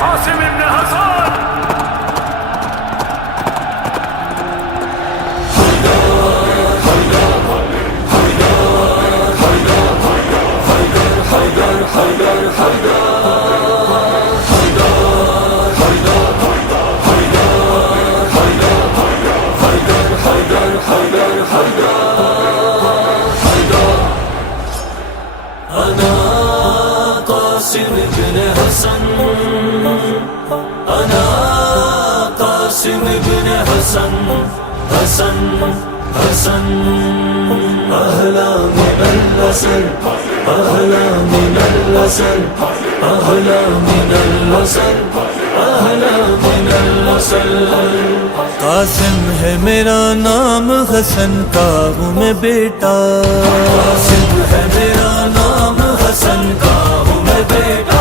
कासिम इब्न हसन। कासिम इब्न हसन, अना कासिम इब्न हसन, हसन हसन। अहला मिनल वसल, अहला मिनल वसल, अहला मिनल वसल, अहला मिनल वसल। कासिम है मेरा नाम, हसन का हूँ मैं बेटा। कासिम है मेरा नाम, हसन का हूँ मैं बेटा।